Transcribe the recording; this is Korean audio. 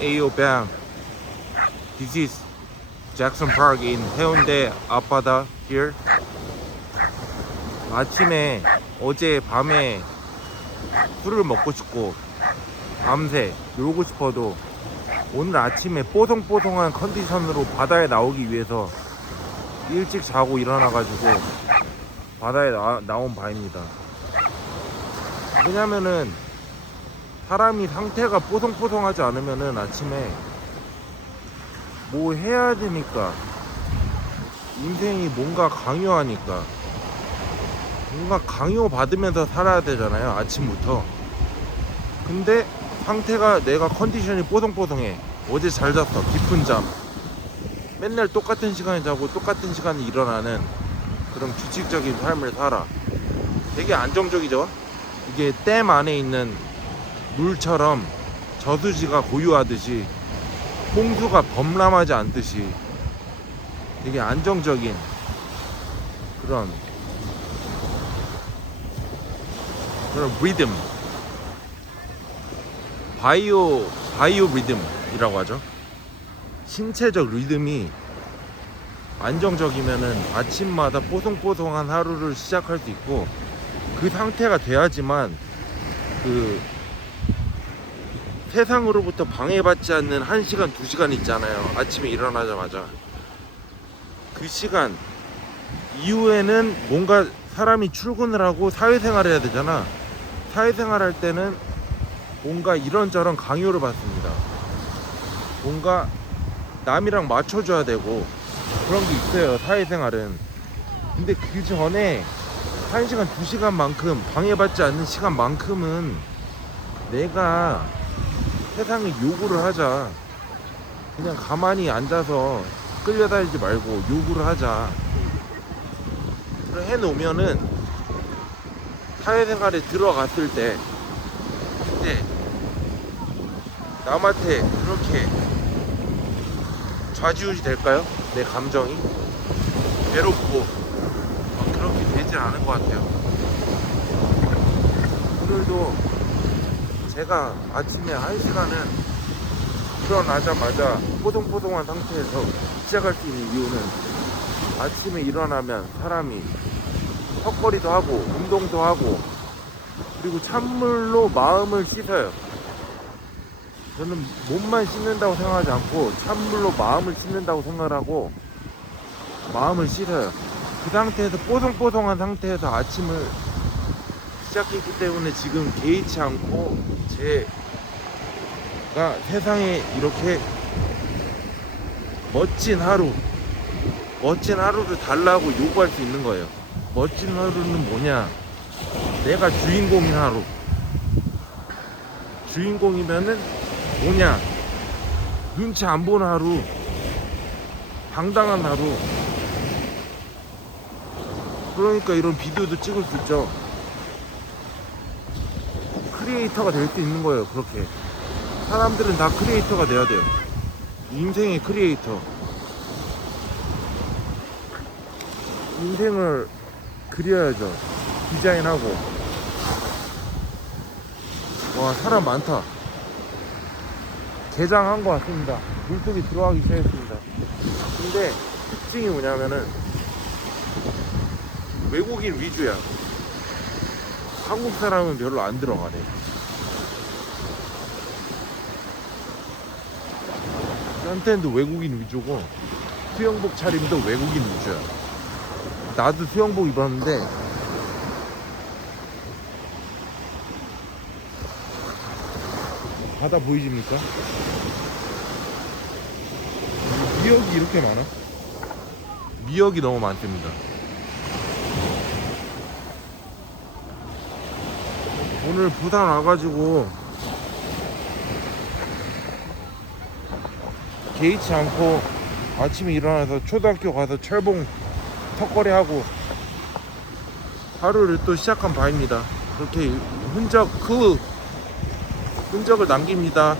Ayo Bang. This is Jackson Park in 해운대 앞바다 here. 아침에 어제 밤에 술을 먹고 싶고 밤새 놀고 싶어도 오늘 아침에 뽀송뽀송한 컨디션으로 바다에 나오기 위해서 일찍 자고 일어나가지고 바다에 나, 나온 바입니다. 왜냐면은 사람이 상태가 뽀송뽀송하지 않으면은 아침에 뭐 해야 되니까 인생이 뭔가 강요하니까. 뭔가 강요 받으면서 살아야 되잖아요 아침부터. 근데 상태가 내가 컨디션이 뽀송뽀송해. 어제 잘 잤어 깊은 잠. 맨날 똑같은 시간에 자고 똑같은 시간에 일어나는 그런 규칙적인 삶을 살아. 되게 안정적이죠? 이게 댐 안에 있는 물처럼 저수지가 고유하듯이 홍수가 범람하지 않듯이 되게 안정적인 그런 그런 리듬 바이오 바이오 리듬이라고 하죠. 신체적 리듬이 안정적이면은 아침마다 뽀송뽀송한 하루를 시작할 수 있고 그 상태가 돼야지만 그 세상으로부터 방해받지 않는 1시간, 2시간 있잖아요. 아침에 일어나자마자. 그 시간 이후에는 뭔가 사람이 출근을 하고 사회생활 해야 되잖아. 사회생활 할 때는 뭔가 이런저런 강요를 받습니다. 뭔가 남이랑 맞춰줘야 되고 그런 게 있어요. 사회생활은. 근데 그 전에 1시간, 2시간만큼 방해받지 않는 시간만큼은 내가 세상에 요구를 하자. 그냥 가만히 앉아서 끌려다니지 말고 요구를 하자. 해놓으면은 사회생활에 들어갔을 때 그때 남한테 그렇게 좌지우지 될까요? 내 감정이 괴롭고 막 그렇게 되질 않은 것 같아요. 오늘도 제가 아침에 한 시간은 일어나자마자 뽀송뽀송한 상태에서 시작할 수 있는 이유는 아침에 일어나면 사람이 턱걸이도 하고 운동도 하고 그리고 찬물로 마음을 씻어요. 저는 몸만 씻는다고 생각하지 않고 찬물로 마음을 씻는다고 생각하고 마음을 씻어요. 그 상태에서 뽀송뽀송한 상태에서 아침을 시작했기 때문에 지금 개의치 않고 제가 세상에 이렇게 멋진 하루, 멋진 하루를 달라고 요구할 수 있는 거예요. 멋진 하루는 뭐냐? 내가 주인공인 하루. 주인공이면은 뭐냐? 눈치 안 보는 하루, 당당한 하루. 그러니까 이런 비디오도 찍을 수 있죠. 크리에이터가 될 수 있는 거예요. 그렇게 사람들은 다 크리에이터가 돼야 돼요. 인생의 크리에이터. 인생을 그려야죠. 디자인하고. 와 사람 많다. 개장한 것 같습니다. 물속에 들어가기 시작했습니다. 근데 특징이 뭐냐면은 외국인 위주야. 한국 사람은 별로 안 들어가네. 산텐도 외국인 위주고 수영복 차림도 외국인 위주야. 나도 수영복 입었는데 바다 보이십니까? 미역이 이렇게 많아? 미역이 너무 많습니다. 오늘 부산 와가지고 개의치 않고 아침에 일어나서 초등학교 가서 철봉 턱걸이 하고 하루를 또 시작한 바입니다. 그렇게 흔적 그 흔적을 남깁니다.